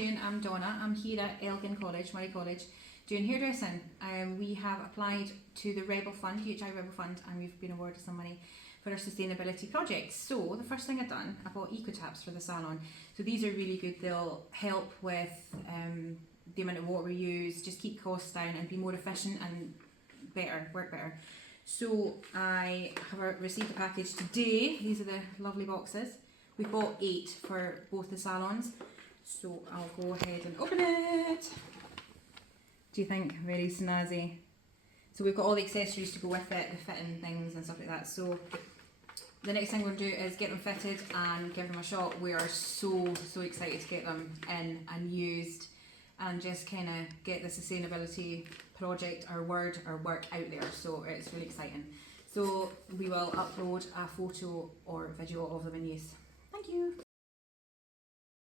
doing? I'm Donna. I'm here at Elgin College, Murray College, doing hairdressing. We have applied to the Rebel Fund, UHI Rebel Fund, and we've been awarded some money for our sustainability projects. So the first thing I've done, I bought eco taps for the salon. So these are really good. They'll help with the amount of water we use, just keep costs down and be more efficient and work better. So I have received a package today. These are the lovely boxes. We bought 8 for both the salons. So I'll go ahead and open it. Do you think? Very snazzy. So we've got all the accessories to go with it, the fitting things and stuff like that. So the next thing we're going to do is get them fitted and give them a shot. We are so excited to get them in and used and just kind of get the sustainability project, our work out there. So it's really exciting. So we will upload a photo or video of them in use. Thank you.